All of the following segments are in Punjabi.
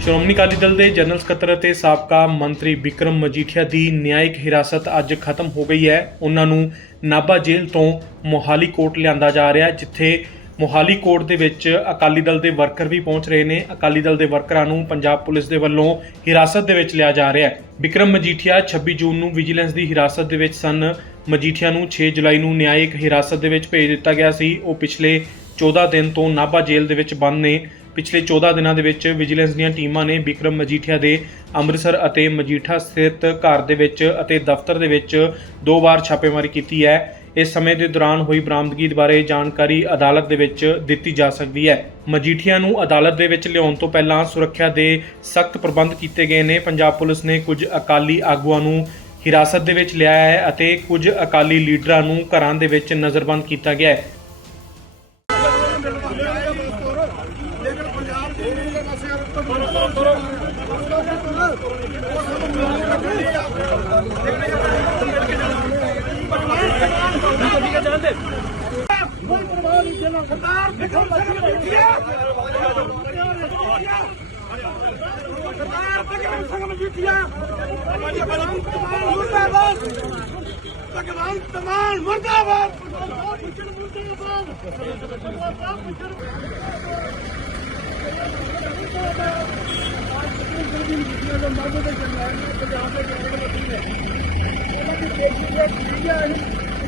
ਸ਼੍ਰੋਮਣੀ ਅਕਾਲੀ ਦਲ ਦੇ ਜਨਰਲ ਸਕੱਤਰ ਅਤੇ ਸਾਬਕਾ ਮੰਤਰੀ ਵਿਕਰਮ ਮਜੀਠੀਆ ਦੀ ਨਿਆਇਕ ਹਿਰਾਸਤ ਅੱਜ ਖਤਮ ਹੋ ਗਈ ਹੈ। ਉਹਨਾਂ ਨੂੰ ਨਾਭਾ ਜੇਲ੍ਹ ਤੋਂ ਮੋਹਾਲੀ ਕੋਰਟ ਲਿਆਂਦਾ ਜਾ ਰਿਹਾ ਹੈ, ਜਿੱਥੇ ਮੋਹਾਲੀ ਕੋਰਟ ਦੇ ਵਿੱਚ ਅਕਾਲੀ ਦਲ ਦੇ ਵਰਕਰ ਵੀ ਪਹੁੰਚ ਰਹੇ ਨੇ। ਅਕਾਲੀ ਦਲ ਦੇ ਵਰਕਰਾਂ ਨੂੰ ਪੰਜਾਬ ਪੁਲਿਸ ਦੇ ਵੱਲੋਂ ਹਿਰਾਸਤ ਦੇ ਵਿੱਚ ਲਿਆ ਜਾ ਰਿਹਾ ਹੈ। ਵਿਕਰਮ ਮਜੀਠੀਆ 26 ਜੂਨ ਨੂੰ ਵਿਜੀਲੈਂਸ ਦੀ ਹਿਰਾਸਤ ਦੇ ਵਿੱਚ ਸਨ। ਮਜੀਠੀਆ ਨੂੰ 6 ਜੁਲਾਈ ਨੂੰ ਨਿਆਇਕ ਹਿਰਾਸਤ ਦੇ ਵਿੱਚ ਭੇਜ ਦਿੱਤਾ ਗਿਆ ਸੀ। ਉਹ ਪਿਛਲੇ 14 ਦਿਨ ਤੋਂ ਨਾਭਾ ਜੇਲ੍ਹ ਦੇ ਵਿੱਚ ਬੰਦ ਨੇ। ਪਿਛਲੇ 14 ਦਿਨਾਂ ਦੇ ਵਿੱਚ ਵਿਜੀਲੈਂਸ ਦੀਆਂ ਟੀਮਾਂ ਨੇ ਵਿਕਰਮ ਮਜੀਠੀਆ ਦੇ ਅੰਮ੍ਰਿਤਸਰ ਅਤੇ ਮਜੀਠਾ ਸਥਿਤ ਘਰ ਦੇ ਵਿੱਚ ਅਤੇ ਦਫ਼ਤਰ ਦੇ ਵਿੱਚ ਦੋ ਵਾਰ ਛਾਪੇਮਾਰੀ ਕੀਤੀ ਹੈ। ਇਸ ਸਮੇਂ ਦੇ ਦੌਰਾਨ ਹੋਈ ਬਰਾਮਦਗੀ ਬਾਰੇ ਜਾਣਕਾਰੀ ਅਦਾਲਤ ਦੇ ਵਿੱਚ ਦਿੱਤੀ ਜਾ ਸਕਦੀ ਹੈ। ਮਜੀਠੀਆ ਨੂੰ ਅਦਾਲਤ ਦੇ ਵਿੱਚ ਲਿਆਉਣ ਤੋਂ ਪਹਿਲਾਂ ਸੁਰੱਖਿਆ ਦੇ ਸਖਤ ਪ੍ਰਬੰਧ ਕੀਤੇ ਗਏ ਨੇ। ਪੰਜਾਬ ਪੁਲਿਸ ਨੇ ਕੁਝ ਅਕਾਲੀ ਆਗੂਆਂ ਨੂੰ ਹਿਰਾਸਤ ਦੇ ਵਿੱਚ ਲਿਆ ਹੈ ਅਤੇ ਕੁਝ ਅਕਾਲੀ ਲੀਡਰਾਂ ਨੂੰ ਘਰਾਂ ਦੇ ਵਿੱਚ ਨਜ਼ਰਬੰਦ ਕੀਤਾ ਗਿਆ ਹੈ ਲੇਕਿਨ ਪੰਜਾਬ ਦੇ ਜਿਹੜੇ ਨਸ਼ਿਆਂ ਤੋਂ ਕੋਈ ਪਰਵਾਹ ਨਹੀਂ ਜਿਹਨਾਂ ਸਰਦਾਰ ਦੇਖੋ ਲੱਗੀ ਬੈਠੀ ਹੈ ਸਰਦਾਰ ਤਕਰੀਬਨ ਸੰਗਮ ਬੈਠੀ ਭਗਵਾਨ ਤਮਾਨ ਮੁਰਦਾਬਾਦ ਭਗਵਾਨ ਤਮਾਨ ਮੁਰਦਾਬਾਦ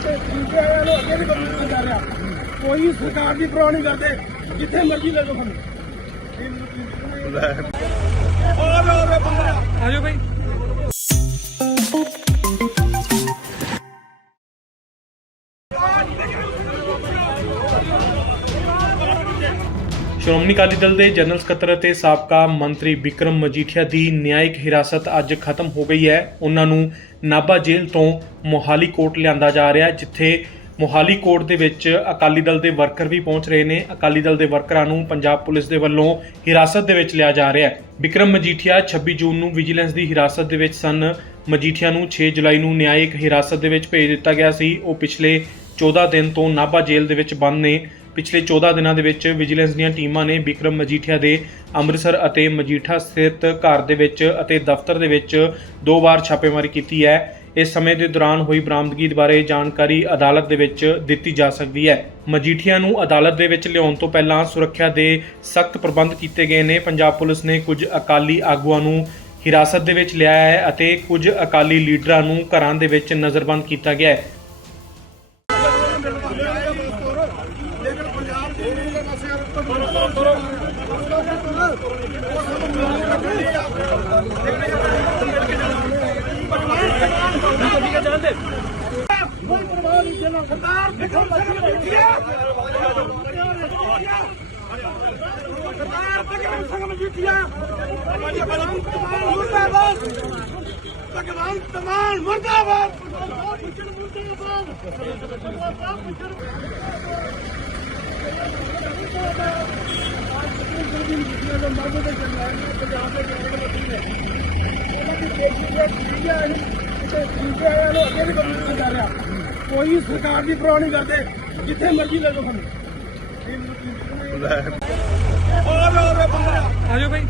ਅੱਗੇ ਵੀ ਕਰਵਾਉਣਾ ਰਿਹਾ ਕੋਈ ਸਰਕਾਰ ਦੀ ਪਰਵਾਹ ਨਹੀਂ ਕਰਦੇ, ਜਿੱਥੇ ਮਰਜ਼ੀ ਲੈ ਜਾਓ ਸਾਨੂੰ। ਹੋਰ ਸ਼੍ਰੋਮਣੀ ਅਕਾਲੀ ਦਲ ਦੇ ਜਨਰਲ ਸਕੱਤਰ ਅਤੇ ਸਾਬਕਾ ਮੰਤਰੀ ਵਿਕਰਮ ਮਜੀਠੀਆ ਦੀ ਨਿਆਇਕ ਹਿਰਾਸਤ ਅੱਜ ਖਤਮ ਹੋ ਗਈ ਹੈ। ਉਹਨਾਂ ਨੂੰ ਨਾਭਾ ਜੇਲ੍ਹ ਤੋਂ ਮੋਹਾਲੀ ਕੋਰਟ ਲਿਆਂਦਾ ਜਾ ਰਿਹਾ ਹੈ, ਜਿੱਥੇ ਮੋਹਾਲੀ ਕੋਰਟ ਦੇ ਵਿੱਚ ਅਕਾਲੀ ਦਲ ਦੇ ਵਰਕਰ ਵੀ ਪਹੁੰਚ ਰਹੇ ਨੇ। ਅਕਾਲੀ ਦਲ ਦੇ ਵਰਕਰਾਂ ਨੂੰ ਪੰਜਾਬ ਪੁਲਿਸ ਦੇ ਵੱਲੋਂ ਹਿਰਾਸਤ ਦੇ ਵਿੱਚ ਲਿਆ ਜਾ ਰਿਹਾ ਹੈ। ਵਿਕਰਮ ਮਜੀਠੀਆ 26 ਜੂਨ ਨੂੰ ਵਿਜੀਲੈਂਸ ਦੀ ਹਿਰਾਸਤ ਦੇ ਵਿੱਚ ਸਨ। ਮਜੀਠੀਆ ਨੂੰ 6 ਜੁਲਾਈ ਨੂੰ ਨਿਆਇਕ ਹਿਰਾਸਤ ਦੇ ਵਿੱਚ ਭੇਜ ਦਿੱਤਾ ਗਿਆ ਸੀ। ਉਹ ਪਿਛਲੇ 14 ਦਿਨ ਤੋਂ ਨਾਭਾ ਜੇਲ੍ਹ ਦੇ ਵਿੱਚ ਬੰਦ ਨੇ। ਪਿਛਲੇ 14 ਦਿਨਾਂ ਦੇ ਵਿੱਚ ਵਿਜੀਲੈਂਸ ਦੀਆਂ ਟੀਮਾਂ ਨੇ ਵਿਕਰਮ ਮਜੀਠੀਆ ਦੇ ਅੰਮ੍ਰਿਤਸਰ ਅਤੇ ਮਜੀਠਾ ਸਥਿਤ ਘਰ ਦੇ ਵਿੱਚ ਅਤੇ ਦਫ਼ਤਰ ਦੇ ਵਿੱਚ ਦੋ ਵਾਰ ਛਾਪੇਮਾਰੀ ਕੀਤੀ ਹੈ। ਇਸ ਸਮੇਂ ਦੇ ਦੌਰਾਨ ਹੋਈ ਬਰਾਮਦਗੀ ਬਾਰੇ ਜਾਣਕਾਰੀ ਅਦਾਲਤ ਦੇ ਵਿੱਚ ਦਿੱਤੀ ਜਾ ਸਕਦੀ ਹੈ। ਮਜੀਠੀਆ ਨੂੰ ਅਦਾਲਤ ਦੇ ਵਿੱਚ ਲਿਆਉਣ ਤੋਂ ਪਹਿਲਾਂ ਸੁਰੱਖਿਆ ਦੇ ਸਖਤ ਪ੍ਰਬੰਧ ਕੀਤੇ ਗਏ ਨੇ। ਪੰਜਾਬ ਪੁਲਿਸ ਨੇ ਕੁਝ ਅਕਾਲੀ ਆਗੂਆਂ ਨੂੰ ਹਿਰਾਸਤ ਦੇ ਵਿੱਚ ਲਿਆ ਹੈ ਅਤੇ ਕੁਝ ਅਕਾਲੀ ਲੀਡਰਾਂ ਨੂੰ ਘਰਾਂ ਦੇ ਵਿੱਚ ਨਜ਼ਰਬੰਦ ਕੀਤਾ ਗਿਆ ਹੈ ਲੇਕਿਨ ਪੰਜਾਬ ਦੇ ਜਿਹੜੇ ਨਸ਼ਿਆਂ ਤੋਂ ਕੋਈ ਪਰਵਾਹ ਲੱਗੀ ਬੈਠੀ ਹੈ ਸਰਦਾਰ ਤਕਰੀਬਨ ਸੰਗਮ ਬੈਠੀ ਹੈ ਭਗਵਾਨ ਤਮਾਨ ਮੁਰਦਾਬਾਦ ਭਗਵਾਨ ਤਮਾਨ ਮੁਰਦਾਬਾਦ ਕੋਈ ਸਰਕਾਰ ਦੀ ਪਰਵਾਹ ਨਹੀਂ ਕਰਦੇ ਜਿੱਥੇ ਮਰਜ਼ੀ ਲੈ ਜਾਓ ਸਾਨੂੰ। ਆਜੋ ਭਾਈ